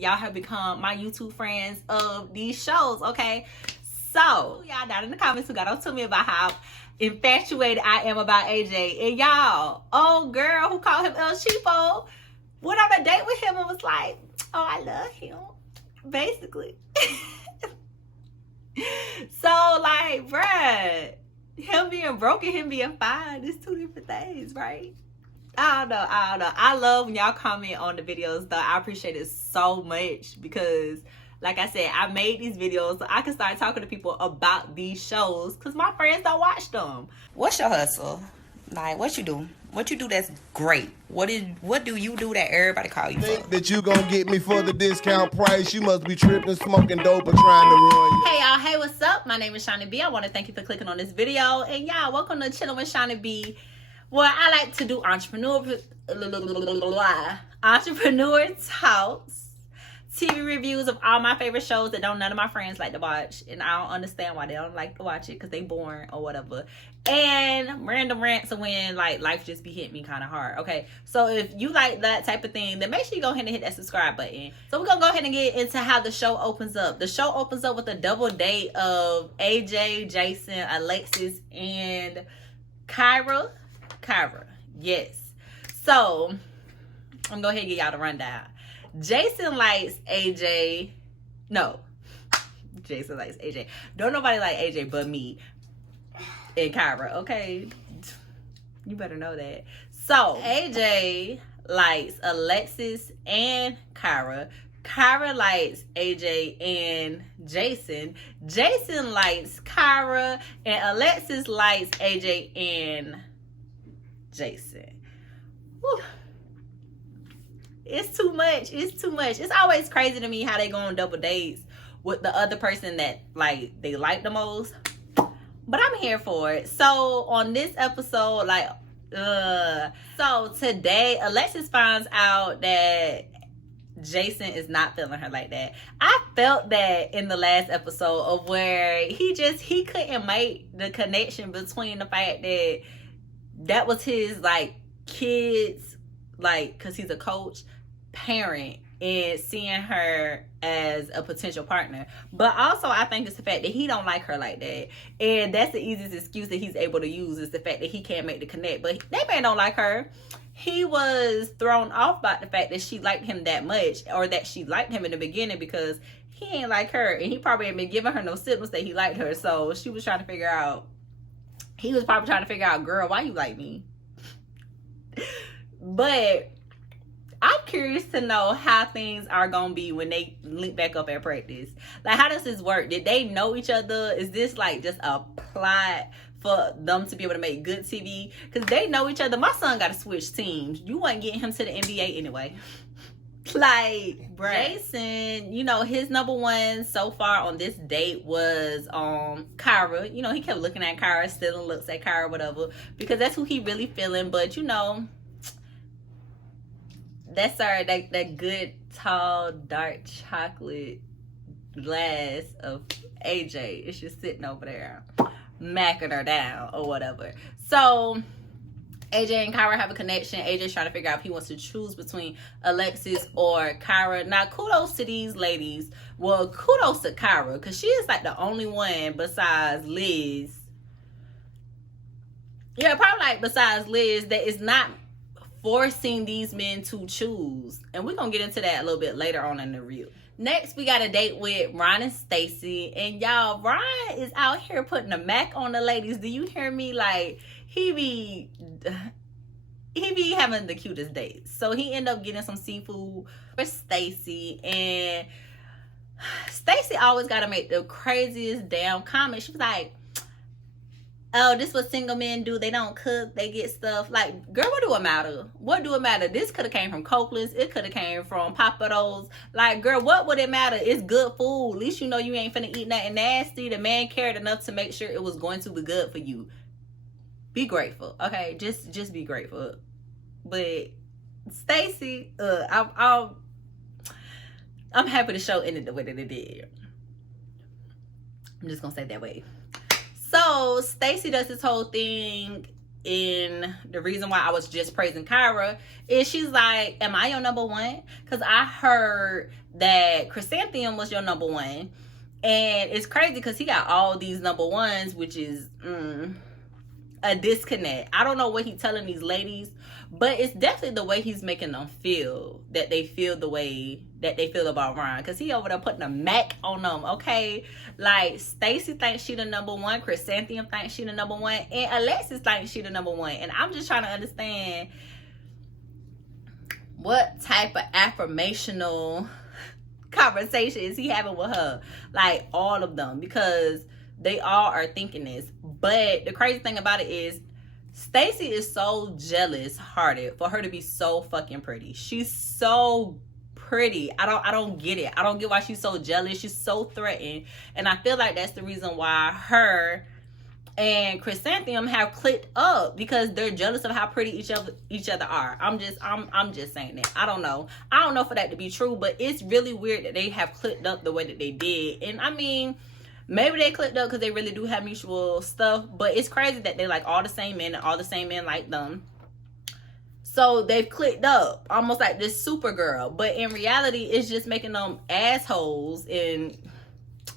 Y'all have become my YouTube friends of these shows, okay? So, y'all down in the comments who got on to me about how infatuated I am about AJ. And y'all, old girl who called him El Cheapo went on a date with him and was like, oh, I love him, basically. So, like, bruh, him being broke and him being fine is two different things, right? I don't know. I love when y'all comment on the videos, though. I appreciate it so much because, like I said, I made these videos so I can start talking to people about these shows because my friends don't watch them. What's your hustle? Like, what you do? What you do that's great? What do you do that everybody call you Think for? that you gonna get me for the discount price? You must be tripping, smoking dope, or trying to ruin you. Hey y'all, hey, what's up? My name is Shawnee B. I want to thank you for clicking on this video. And y'all, welcome to Chilling with Shawnee B, where I like to do entrepreneur talks, TV reviews of all my favorite shows that none of my friends like to watch. And I don't understand why they don't like to watch it because they boring or whatever. And random rants of when like life just be hitting me kind of hard. Okay, so if you like that type of thing, then make sure you go ahead and hit that subscribe button. So we're gonna go ahead and get into how the show opens up. The show opens up with a double date of AJ, Jason, Alexis, and Kyra. Yes. So I'm gonna go ahead and get y'all the rundown. Jason likes AJ. No, Jason likes AJ. Don't nobody like AJ but me and Kyra, okay? You better know that. So AJ likes Alexis and Kyra. Kyra likes AJ and Jason. Jason likes Kyra, and Alexis likes AJ and Jason. Whew. It's too much. It's too much. It's always crazy to me how they go on double dates with the other person that like they like the most. But I'm here for it. So on this episode, so today Alexis finds out that Jason is not feeling her like that. I felt that in the last episode of where he couldn't make the connection between the fact that was his like kids, like, because he's a coach, parent, and seeing her as a potential partner. But also I think it's the fact that he don't like her like that, and that's the easiest excuse that he's able to use, is the fact that he can't make the connect. But that man don't like her. He was thrown off by the fact that she liked him that much, or that she liked him in the beginning, because he ain't like her, and he probably ain't been giving her no signals that he liked her. So he was probably trying to figure out, girl, why you like me? But I'm curious to know how things are gonna be when they link back up at practice. Like, how does this work? Did they know each other? Is this like just a plot for them to be able to make good TV? Because they know each other. My son got to switch teams. You wasn't getting him to the NBA anyway. Like, Jason, you know, his number one so far on this date was Kyra. You know, he kept looking at Kyra, stealing looks at Kyra, whatever, because that's who he really feeling. But you know, that's that good tall dark chocolate glass of AJ. It's just sitting over there macking her down or whatever. So AJ and Kyra have a connection. AJ's trying to figure out if he wants to choose between Alexis or Kyra. Now, kudos to these ladies. Well, kudos to Kyra, because she is like the only one besides Liz. Yeah, probably like besides Liz that is not forcing these men to choose. And we're going to get into that a little bit later on in the review. Next, we got a date with Ron and Stacy. And y'all, Ron is out here putting a Mac on the ladies. Do you hear me? Like, he be having the cutest dates. So he ended up getting some seafood for Stacy. And Stacy always got to make the craziest damn comment. She was like, oh, this what single men do. They don't cook. They get stuff. Like, girl, what do it matter? What do it matter? This could have came from Copeland's. It could have came from Papados. Like, girl, what would it matter? It's good food. At least you know you ain't finna eat nothing nasty. The man cared enough to make sure it was going to be good for you. Be grateful, okay? Just be grateful. But Stacy, I'm happy the show ended the way that it did. I'm just gonna say it that way. So Stacy does this whole thing in the reason why I was just praising Kyra is she's like, am I your number one? Because I heard that Chrysanthemum was your number one. And it's crazy because he got all these number ones, which is a disconnect. I don't know what he's telling these ladies, but it's definitely the way he's making them feel, that they feel the way that they feel about Ron, because he over there putting a Mac on them, okay? Like, Stacey thinks she the number one, Chrysanthemum thinks she the number one, and Alexis thinks she the number one. And I'm just trying to understand what type of affirmational conversation is he having with her, like all of them, because they all are thinking this. But the crazy thing about it is Stacey is so jealous hearted for her to be so fucking pretty. She's so pretty. I don't get it. I don't get why she's so jealous. She's so threatened, and I feel like that's the reason why her and Chrysanthemum have clicked up, because they're jealous of how pretty each other are. I'm just saying that. I don't know for that to be true, but it's really weird that they have clicked up the way that they did. And I mean, maybe they clicked up because they really do have mutual stuff, but it's crazy that they like all the same men and all the same men like them. So they've clicked up almost like this Supergirl, but in reality it's just making them assholes. And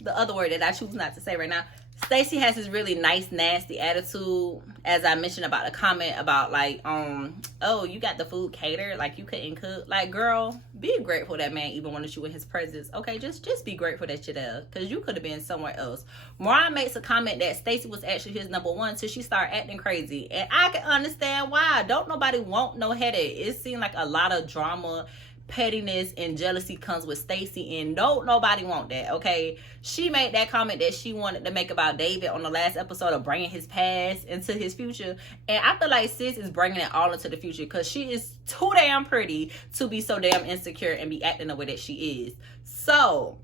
the other word that I choose not to say right now, Stacey has this really nice, nasty attitude, as I mentioned about the comment about like, oh, you got the food catered, like you couldn't cook. Like, girl, be grateful that man even wanted you in his presence. Okay, just be grateful that you're there, because you could have been somewhere else. Mariah makes a comment that Stacey was actually his number one till she started acting crazy, and I can understand why. Don't nobody want no headache. It seemed like a lot of drama, pettiness, and jealousy comes with Stacey, and don't nobody want that. Okay, she made that comment that she wanted to make about David on the last episode of bringing his past into his future, and I feel like sis is bringing it all into the future, because she is too damn pretty to be so damn insecure and be acting the way that she is. So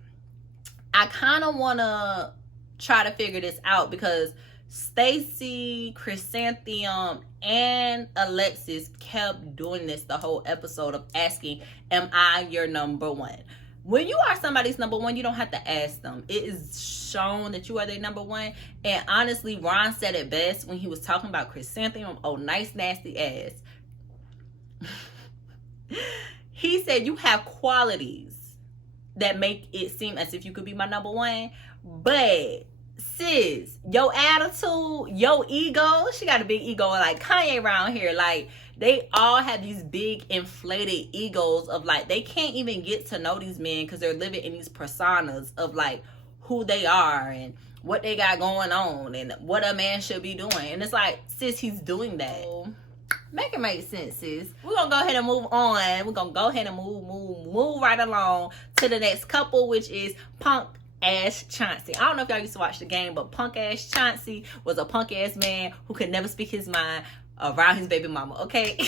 I kind of want to try to figure this out, because Stacey, Chrysanthemum, and Alexis kept doing this the whole episode of asking, am I your number one? When you are somebody's number one, you don't have to ask them. It is shown that you are their number one. And honestly, Ron said it best when he was talking about Chrysanthemum. Oh, nice, nasty ass. He said, you have qualities that make it seem as if you could be my number one, but sis, your attitude, your ego, she got a big ego like Kanye around here. Like, they all have these big inflated egos of like, they can't even get to know these men because they're living in these personas of like who they are and what they got going on and what a man should be doing. And it's like, sis, he's doing that. Make it make sense, sis. We're gonna go ahead and move on. We're gonna go ahead and move right along to the next couple, which is Punk ass Chauncey. I don't know if y'all used to watch the game, but punk ass Chauncey was a punk ass man who could never speak his mind around his baby mama, okay?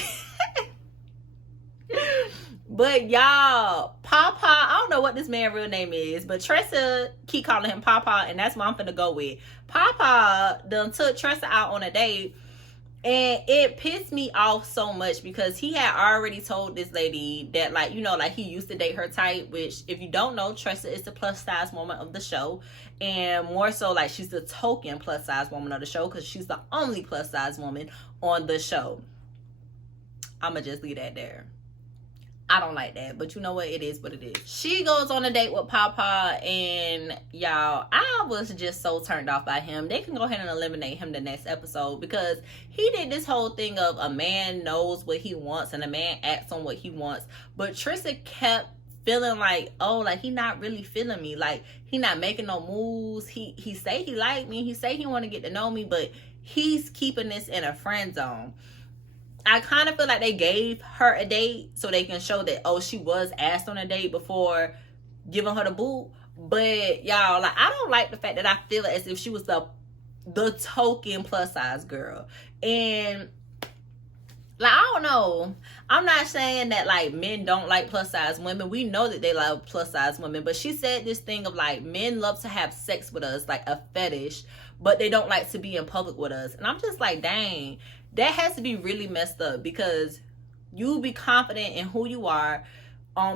But y'all, Papa, I don't know what this man's real name is, but Tressa keep calling him Papa, and that's what I'm finna go with. Papa done took Tressa out on a date, and it pissed me off so much because he had already told this lady that, like, you know, like he used to date her type, which if you don't know, Tressa is the plus size woman of the show, and more so like she's the token plus size woman of the show because she's the only plus size woman on the show. I'ma just leave that there. I don't like that, but you know what? It is what it is. She goes on a date with Papa, and y'all, I was just so turned off by him. They can go ahead and eliminate him the next episode because he did this whole thing of a man knows what he wants and a man acts on what he wants. But Trissa kept feeling like, oh, like he not really feeling me. Like he not making no moves. He say he like me. He say he want to get to know me, but he's keeping this in a friend zone. I kind of feel like they gave her a date so they can show that, oh, she was asked on a date before giving her the boot. But y'all, like, I don't like the fact that I feel as if she was the token plus size girl. And like, I don't know. I'm not saying that like men don't like plus size women. We know that they love plus size women. But she said this thing of like, men love to have sex with us, like a fetish, but they don't like to be in public with us. And I'm just like, dang. That has to be really messed up because you be confident in who you are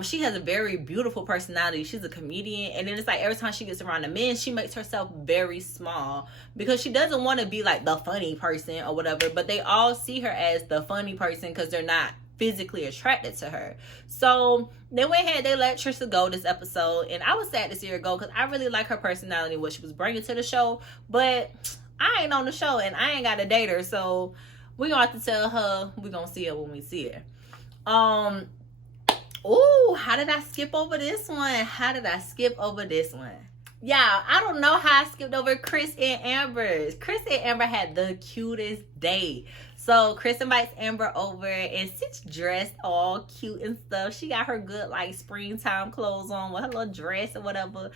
She has a very beautiful personality. She's a comedian, and then it's like every time she gets around the men, she makes herself very small because she doesn't want to be like the funny person or whatever, but they all see her as the funny person because they're not physically attracted to her. So they went ahead, they let Trisha go this episode, and I was sad to see her go because I really like her personality, what she was bringing to the show, but I ain't on the show and I ain't got to date her, so we're gonna have to tell her we're gonna see her when we see her. Oh, how did I skip over this one? Yeah, I don't know how I skipped over Chris and Amber. Chris and Amber had the cutest day. So Chris invites Amber over, and she's dressed all cute and stuff. She got her good like springtime clothes on with her little dress or whatever.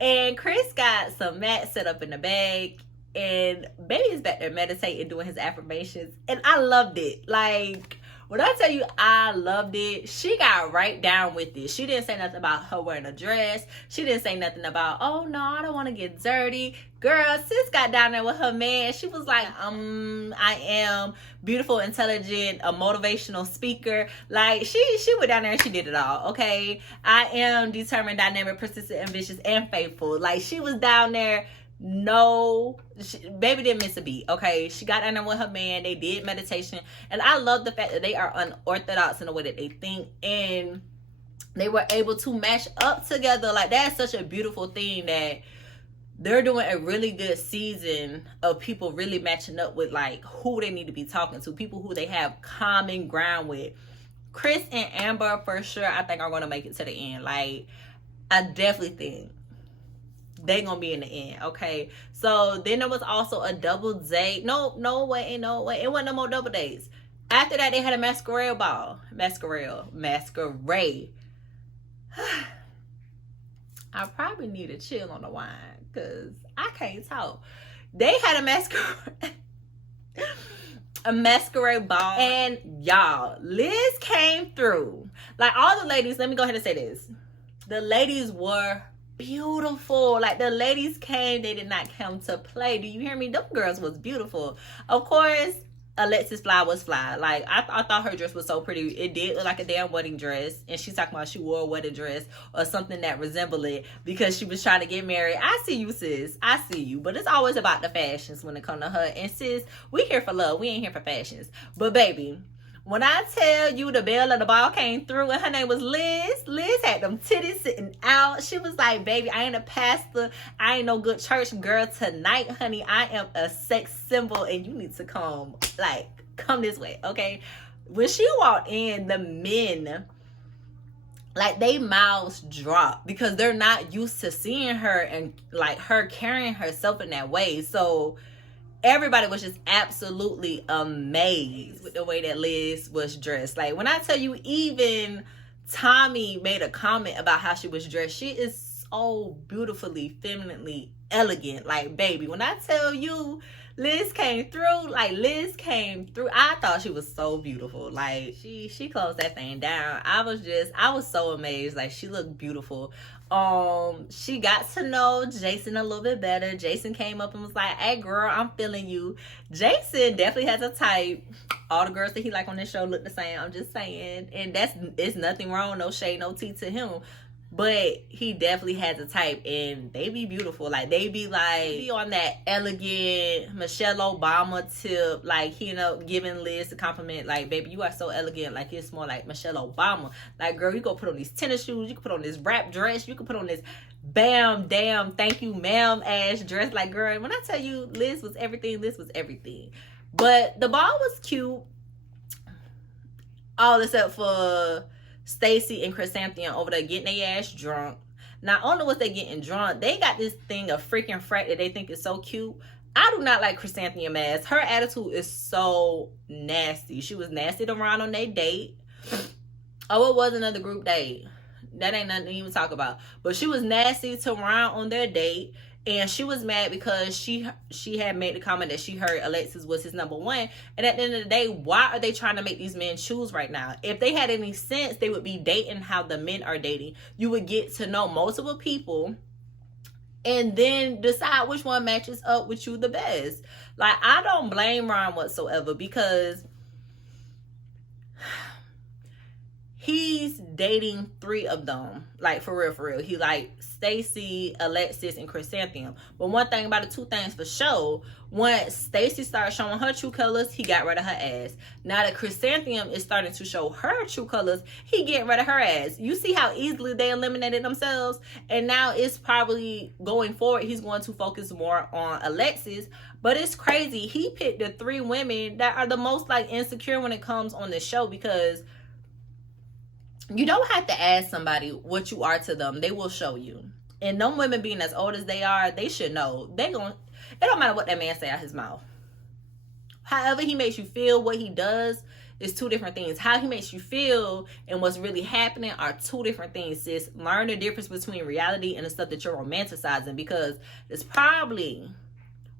And Chris got some mats set up in the bag, and Baby's back there meditating, doing his affirmations. And I loved it. Like, when I tell you I loved it, she got right down with it. She didn't say nothing about her wearing a dress. She didn't say nothing about, oh no, I don't want to get dirty. Girl, sis got down there with her man. She was like, I am beautiful, intelligent, a motivational speaker. Like, she went down there and she did it all, okay? I am determined, dynamic, persistent, ambitious, and faithful. Like, she was down there. No, Baby didn't miss a beat, okay? She got down there with her man. They did meditation, and I love the fact that they are unorthodox in the way that they think, and they were able to match up together. Like, that's such a beautiful thing, that they're doing a really good season of people really matching up with like who they need to be talking to, people who they have common ground with. Chris and Amber, for sure, I think are going to make it to the end. Like, I definitely think they gonna be in the end, okay? So then there was also a double date. No way. It wasn't no more double dates. After that, they had a masquerade ball. Masquerade. I probably need to chill on the wine because I can't talk. They had a masquerade ball, and y'all, Liz came through. Like, all the ladies, let me go ahead and say this. The ladies were beautiful. Like, the ladies came, they did not come to play. Do you hear me? Them girls was beautiful. Of course, Alexis Fly was fly. Like, I thought her dress was so pretty. It did look like a damn wedding dress, and she's talking about she wore a wedding dress or something that resembled it because she was trying to get married. I see you, sis. I see you. But it's always about the fashions when it comes to her. And sis, we here for love. We ain't here for fashions. But baby, when I tell you the belle of the ball came through and her name was Liz, Liz had them titties sitting out. She was like, baby, I ain't a pastor. I ain't no good church girl. Tonight, honey, I am a sex symbol and you need to come this way, okay? When she walked in, the men, like, they mouths dropped because they're not used to seeing her and like her carrying herself in that way. So everybody was just absolutely amazed with the way that Liz was dressed. Like, when I tell you, even Tommy made a comment about how she was dressed. She is so beautifully, femininely elegant. Like, baby, when I tell you Liz came through, I thought she was so beautiful. Like, she closed that thing down. I was so amazed. Like, she looked beautiful. She got to know Jason a little bit better. Jason came up and was like, hey girl, I'm feeling you. Jason definitely has a type. All the girls that he like on this show look the same. I'm just saying. And it's nothing wrong, no shade, no tea to him. But he definitely has a type, and they be beautiful. Like, they be on that elegant Michelle Obama tip. Like, he giving Liz a compliment. Like, baby, you are so elegant. Like, it's more like Michelle Obama. Like, girl, you go put on these tennis shoes. You can put on this wrap dress. You can put on this bam, damn, thank you, ma'am ass dress. Like, girl, when I tell you Liz was everything, Liz was everything. But the ball was cute. All except for Stacy and Chrysanthemum over there getting their ass drunk. Not only was they getting drunk, they got this thing of freaking frat that they think is so cute. I do not like Chrysanthemum ass. Her attitude is so nasty. She was nasty to Ron on their date. Oh, it was another group date. That ain't nothing to even talk about. But she was nasty to Ron on their date. And she was mad because she had made the comment that she heard Alexis was his number one. And at the end of the day, why are they trying to make these men choose right now? If they had any sense, they would be dating how the men are dating. You would get to know multiple people and then decide which one matches up with you the best. Like, I don't blame Ron whatsoever because he's dating 3 of them. Like, for real. He like Stacey, Alexis, and Chrysanthemum. But one thing about the 2 things for sure, once Stacey started showing her true colors, he got rid of her ass. Now that Chrysanthemum is starting to show her true colors, he getting rid of her ass. You see how easily they eliminated themselves? And now it's probably going forward, he's going to focus more on Alexis. But it's crazy. He picked the 3 women that are the most like insecure when it comes on this show, because you don't have to ask somebody what you are to them. They will show you. And them women being as old as they are, they should know. It don't matter what that man say out his mouth. However he makes you feel, what he does is 2 different things. How he makes you feel and what's really happening are 2 different things, sis. Learn the difference between reality and the stuff that you're romanticizing, because it's probably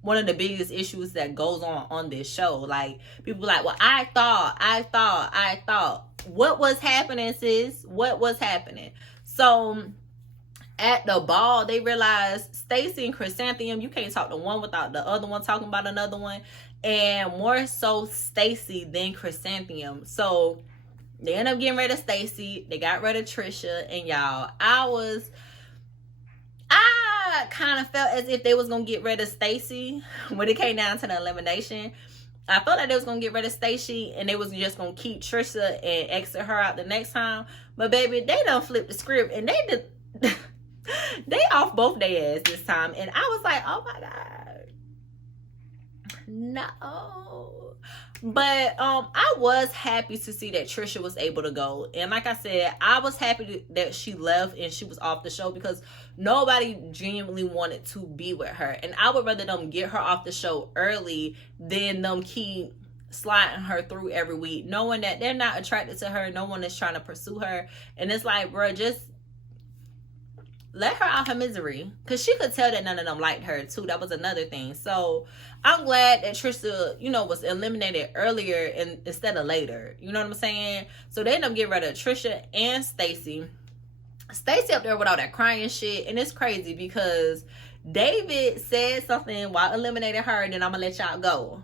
one of the biggest issues that goes on this show. Like, people like, well, I thought. What was happening, sis? What was happening? So at the ball, they realized Stacey and Chrysanthemum, you can't talk to one without the other one talking about another one. And more so Stacey than Chrysanthemum. So they end up getting rid of Stacey. They got rid of Trisha. And y'all, I kind of felt as if they was going to get rid of Stacey when it came down to the elimination. I felt like they was going to get rid of Stacey and they was just going to keep Trisha and exit her out the next time. But baby, they done flipped the script and they did... they off both their ass this time. And I was like, oh my God. No. But I was happy to see that Trisha was able to go. And like I said, I was happy that she left and she was off the show, because nobody genuinely wanted to be with her. And I would rather them get her off the show early than them keep sliding her through every week, knowing that they're not attracted to her. No one is trying to pursue her. And it's like, bro, just let her out her misery, because she could tell that none of them liked her too. That was another thing. So I'm glad that Trisha, was eliminated earlier instead of later. You know what I'm saying? So they end up getting rid of Trisha and Stacey. Stacey up there with all that crying shit, and it's crazy because David said something while eliminating her, and then I'm gonna let y'all go.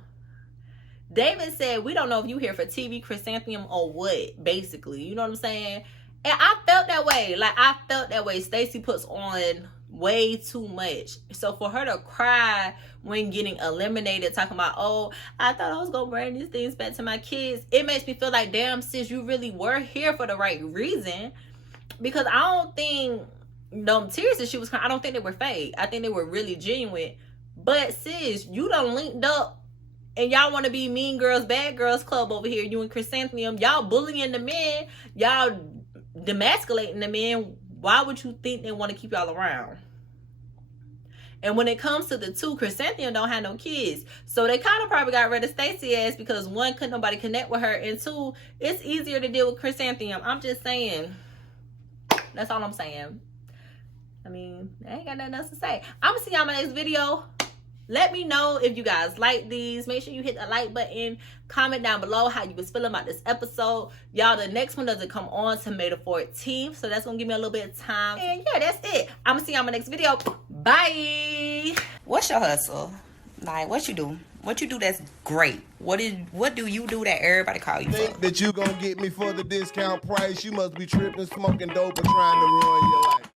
David said, we don't know if you here for TV, Chrysanthemum, or what, basically. You know what I'm saying? And I felt that way. Like, I felt that way. Stacey puts on way too much. So for her to cry when getting eliminated, talking about, oh, I thought I was going to bring these things back to my kids, it makes me feel like, damn, sis, you really were here for the right reason. Because I don't think them tears that she was crying, I don't think they were fake. I think they were really genuine. But sis, you done linked up and y'all want to be mean girls, bad girls club over here. You and Chrysanthemum, y'all bullying the men, y'all demasculating the men. Why would you think they want to keep y'all around? And when it comes to the 2, Chrysanthemum don't have no kids. So they kind of probably got rid of Stacey ass because 1, couldn't nobody connect with her. And 2, it's easier to deal with Chrysanthemum. I'm just saying. That's all I'm saying. I mean, I ain't got nothing else to say. I'm going to see y'all in my next video. Let me know if you guys like these. Make sure you hit the like button. Comment down below how you was feeling about this episode. Y'all, the next one doesn't come on till May the 14th. So that's going to give me a little bit of time. And yeah, that's it. I'm going to see y'all in my next video. Bye. What's your hustle? Like, what you do? What you do that's great? What do you do that everybody call you Think for? that you gonna get me for the discount price? You must be tripping, smoking dope, or trying to ruin your life.